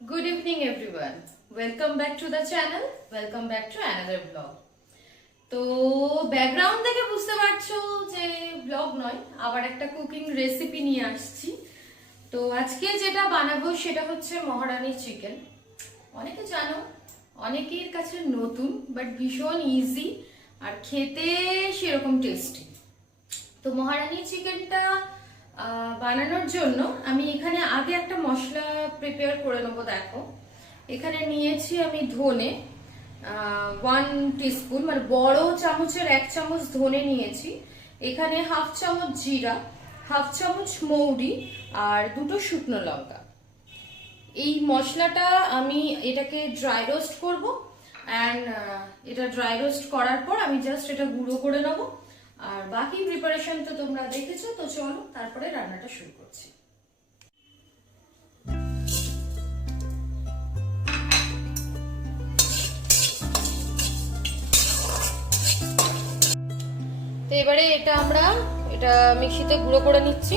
Good evening everyone. Welcome back to the channel. Welcome back to another vlog. তো background থেকে বুঝতে পারছো যে ব্লগ নয়, আবার একটা কুকিং রেসিপি নিয়ে আসছি। তো আজকে যেটা বানাবো সেটা হচ্ছে মহারানি চিকেন। অনেকে জানো, অনেকের কাছে নতুন, বাট ভীষণ ইজি আর খেতে সেরকম টেস্টি। তো মহারানি চিকেনটা বানানোর জন্য আমি এখানে আগে একটা মশলা প্রিপেয়ার করে নেবো। দেখো, এখানে নিয়েছি আমি ধনে 1 টিস্পুন, মানে বড় চামচের 1 চামচ ধনে নিয়েছি। এখানে হাফ চামচ জিরা, হাফ চামচ মৌরি আর 2টো শুকনো লঙ্কা। এই মশলাটা আমি এটাকে ড্রাই রোস্ট করব অ্যান্ড এটা ড্রাই রোস্ট করার পর আমি জাস্ট এটা গুঁড়ো করে নেবো। আর বাকি প্রিপারেশন তো তোমরা দেখেছো, তো চলো তারপরে রান্নাটা শুরু করছি। তো এবারে আমরা এটা মিক্সিতে গুঁড়ো করে নিচ্ছি।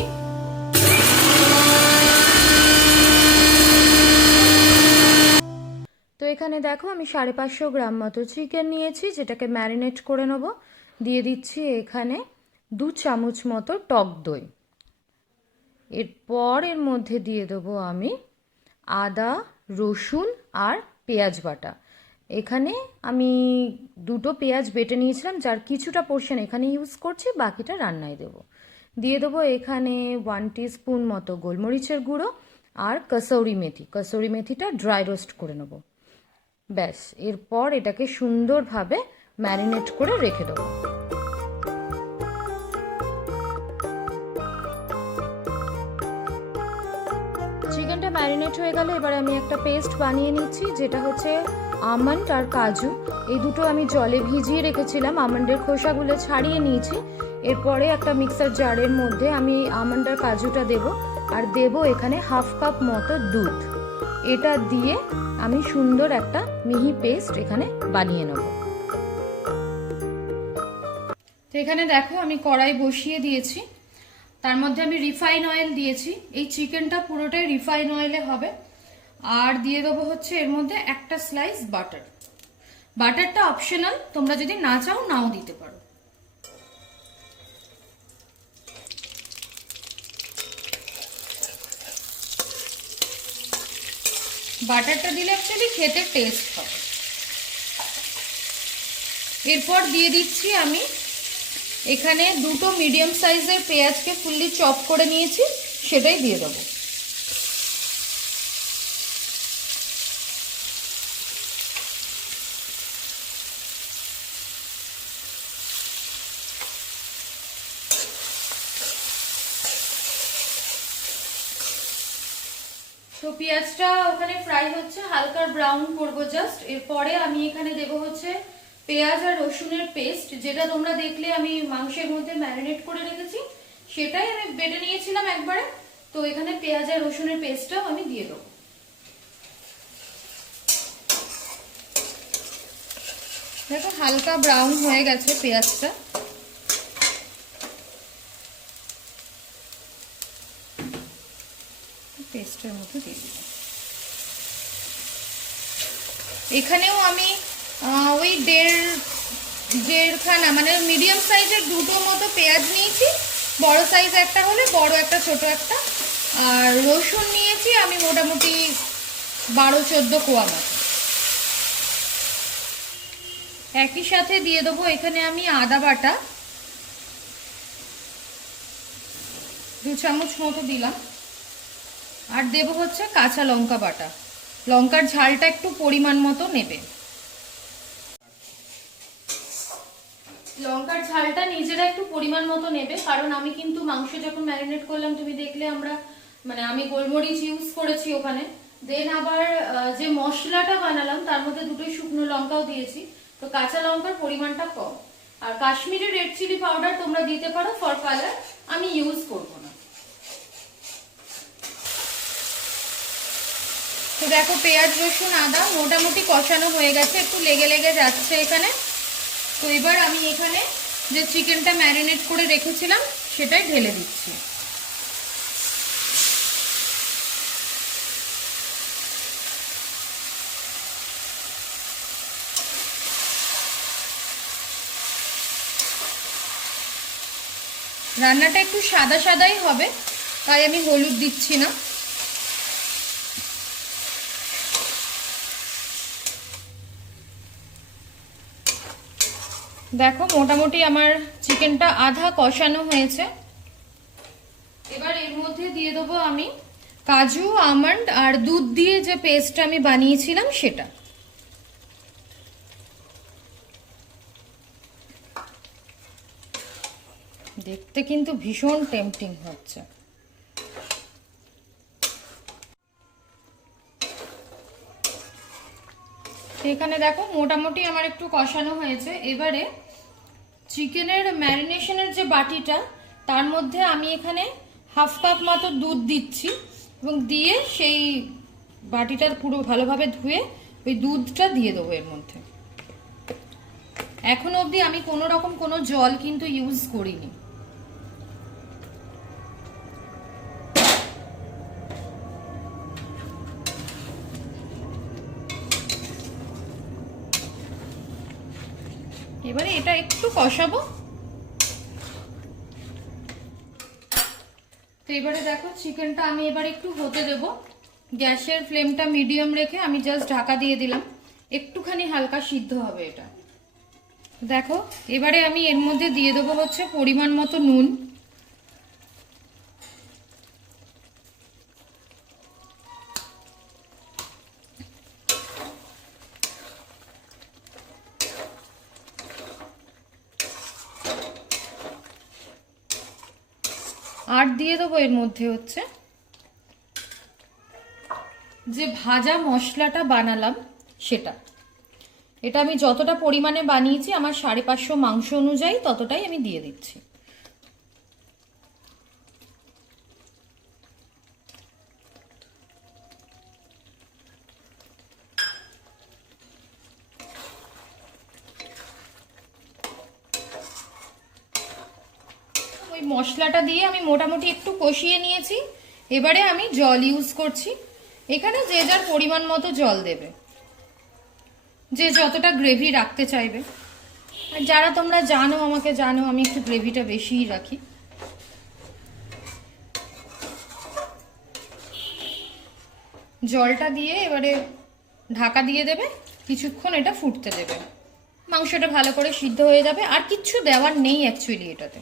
তো এখানে দেখো আমি 550 গ্রাম মতো চিকেন নিয়েছি, যেটাকে ম্যারিনেট করে নেব। দিয়ে দিচ্ছি এখানে 2 চামচ মতো টক দই। এরপর এর মধ্যে দিয়ে দেবো আমি আদা, রসুন আর পেঁয়াজ বাটা। এখানে আমি 2টো পেঁয়াজ বেটে নিয়েছিলাম, যার কিছুটা পোর্শন এখানে ইউজ করছি, বাকিটা রান্নায় দেবো। দিয়ে দেবো এখানে 1 টিস্পুন মতো গোলমরিচের গুঁড়ো আর কসৌরি মেথিটা ড্রাই রোস্ট করে নেবো। ব্যাস, এরপর এটাকে সুন্দরভাবে ম্যারিনেট করে রেখে দেবো। চিকেনটা ম্যারিনেট হয়ে গেলে এবার আমি একটা পেস্ট বানিয়ে নিচ্ছি, যেটা হচ্ছে আমন্ড আর কাজু। এই দুটো আমি জলে ভিজিয়ে রেখেছিলাম, আমন্ডের খোসাগুলো ছাড়িয়ে নিয়েছি। এরপরে একটা মিক্সার জারের মধ্যে আমি আমন্ড আর কাজুটা দেব, আর দেব এখানে হাফ কাপ মতো দুধ। এটা দিয়ে আমি সুন্দর একটা মিহি পেস্ট এখানে বানিয়ে নেব। তো এখানে দেখো আমি কড়াই বসিয়ে দিয়েছি, তার মধ্যে আমি রিফাইন অয়েল দিয়েছি। এই চিকেনটা পুরোটাই রিফাইন অয়েলে হবে। আর দিয়ে দেবো হচ্ছে এর মধ্যে একটা স্লাইস বাটার। বাটারটা অপশনাল, তোমরা যদি না চাও নাও দিতে পারো। বাটারটা দিলে অ্যাকচুয়ালি খেতে টেস্ট হবে। এরপর দিয়ে দিচ্ছি আমি এখানে 2টো মিডিয়াম সাইজের পেঁয়াজকে ফুললি চপ করে নিয়েছি, সেটাই দিয়ে দেবো। তো পেঁয়াজটা ওখানে ফ্রাই হচ্ছে, হালকা ব্রাউন করবো জাস্ট। এরপরে আমি এখানে দেবো হচ্ছে পেঁয়াজ আর রসুনের পেস্ট, যেটা তোমরা দেখলে আমি মাংসের মধ্যে ম্যারিনেট করে রেখেছি, সেটাই আমি বেটে নিয়েছিলাম একবারে। তো এখানে পেঁয়াজ আর রসুনের পেস্টটাও আমি দিয়ে দেবো। দেখো হালকা ব্রাউন হয়ে গেছে পেঁয়াজটা। পেস্টের মধ্যে দিয়ে দিলাম। এখানেও আমি ওই দেড়খানা, মানে মিডিয়াম সাইজের 2টো মতো পেঁয়াজ নিয়েছি। বড় সাইজ একটা হলে বড় একটা, ছোট একটা। আর রসুন নিয়েছি আমি মোটামুটি 12-14 কোয়া মতো। একই সাথে দিয়ে দেবো এখানে আমি আদা বাটা 2 চামচ মতো দিলাম। আর দেব হচ্ছে কাঁচা লঙ্কা বাটা। লঙ্কার ঝালটা একটু পরিমাণ মতো নেবে। লঙ্কার ঝালটা নিজেরা একটু পরিমাণ মতো নেবে, কারণ আমি কিন্তু মাংস যখন ম্যারিনেট করলাম তুমি দেখলে আমি গোলমরিচ ইউজ করেছি ওখানে। দেন আবার যে মশলাটা বানালাম তার মধ্যে 2টো শুকনো লঙ্কাও দিয়েছি, তো কাঁচা লঙ্কার পরিমাণটা কম। আর কাশ্মীরি রেড চিলি পাউডার তোমরা দিতে পারো ফর কালার, আমি ইউজ করবো না। তো দেখো পেঁয়াজ রসুন আদা মোটামুটি কষানো হয়ে গেছে, একটু লেগে লেগে যাচ্ছে এখানে। তো এবার আমি এখানে যে চিকেনটা ম্যারিনেট করে রেখেছিলাম সেটাই ঢেলে দিচ্ছি। রান্নাটা একটু সাদা সাদাই হবে, তাই আমি হলুদ দিচ্ছি না। দেখো মোটামুটি আমার চিকেনটা আধা কষানো হয়েছে। এবার এর মধ্যে দিয়ে দেবো আমি কাজু, আমন্ড আর দুধ দিয়ে যে পেস্টটা আমি বানিয়েছিলাম সেটা। দেখতে কিন্তু ভীষণ টেম্পটিং হচ্ছে। এখানে দেখো মোটামুটি আমার একটু কষানো হয়েছে। এবারে চিকেনের ম্যারিনেশনের যে বাটিটা, তার মধ্যে আমি এখানে হাফ কাপ মতো দুধ দিচ্ছি এবং দিয়ে সেই বাটিটা পুরো ভালোভাবে ধুয়ে ওই দুধটা দিয়ে দেবো এর মধ্যে। এখন অবধি আমি কোনো রকম কোনো জল কিন্তু ইউজ করিনি। এবারে এটা একটু কষাবো। তো এবারে দেখো চিকেনটা আমি এবার একটু হতে দেব। গ্যাসের ফ্লেমটা মিডিয়াম রেখে আমি জাস্ট ঢাকা দিয়ে দিলাম, একটুখানি হালকা সিদ্ধ হবে এটা। দেখো এবারে আমি এর মধ্যে দিয়ে দেবো হচ্ছে পরিমাণ মতো নুন। আর দিয়ে দেবো এর মধ্যে হচ্ছে যে ভাজা মশলাটা বানালাম সেটা। এটা আমি যতটা পরিমাণে বানিয়েছি আমার 550 মাংস অনুযায়ী ততটাই আমি দিয়ে দিচ্ছি। ওই মশলাটা দিয়ে আমি মোটামুটি একটু কষিয়ে নিয়েছি। এবারে আমি জল ইউজ করছি। এখানে যে যার পরিমাণ মতো জল দেবে, যে যতটা গ্রেভি রাখতে চাইবে। আর যারা তোমরা জানো, আমাকে জানো আমি একটু গ্রেভিটা বেশিই রাখি। জলটা দিয়ে এবারে ঢাকা দিয়ে দেবে, কিছুক্ষণ এটা ফুটতে দেবে। মাংসটা ভালো করে সিদ্ধ হয়ে যাবে। আর কিচ্ছু দেওয়ার নেই অ্যাকচুয়ালি এটাতে।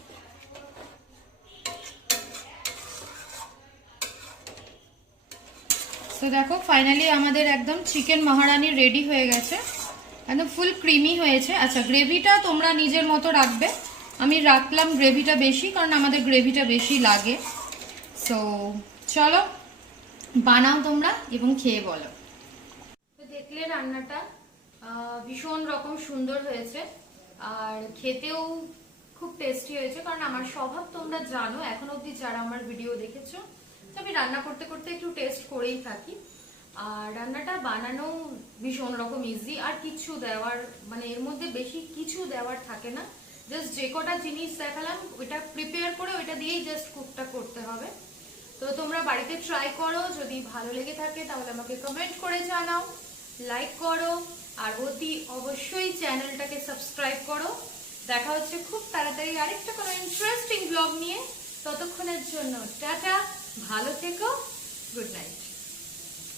তো দেখো ফাইনালি আমাদের একদম চিকেন মহারানি রেডি হয়ে গেছে, একদম ফুল ক্রিমি হয়েছে। আচ্ছা গ্রেভিটা তোমরা নিজের মতো রাখবে, আমি রাখলাম গ্রেভিটা বেশি কারণ আমাদের গ্রেভিটা বেশি লাগে। সো চলো বানাও তোমরা এবং খেয়ে বলো। তো দেখলে রান্নাটা ভীষণ রকম সুন্দর হয়েছে আর খেতেও খুব টেস্টি হয়েছে। কারণ আমার স্বভাব তোমরা জানো, এখন অবধি যারা আমার ভিডিও দেখেছো, আমি রান্না করতে করতে একটু টেস্ট করেই থাকি। আর রান্নাটা বানানো ভীষণ রকম ইজি, আর কিছু দেওয়ার মানে এর মধ্যে বেশি কিছু দেওয়ার থাকে না। জাস্ট যে কটা জিনিস দেখালাম ওইটা প্রিপেয়ার করে ওইটা দিয়েই জাস্ট কুকটা করতে হবে। তো তোমরা বাড়িতে ট্রাই করো, যদি ভালো লেগে থাকে তাহলে আমাকে কমেন্ট করে জানাও, লাইক করো আর অতি অবশ্যই চ্যানেলটাকে সাবস্ক্রাইব করো। দেখা হচ্ছে খুব তাড়াতাড়ি আরেকটা কোনো ইন্টারেস্টিং ব্লগ নিয়ে। ততক্ষণের জন্য টাটা, ভালো থেকো, গুড নাইট।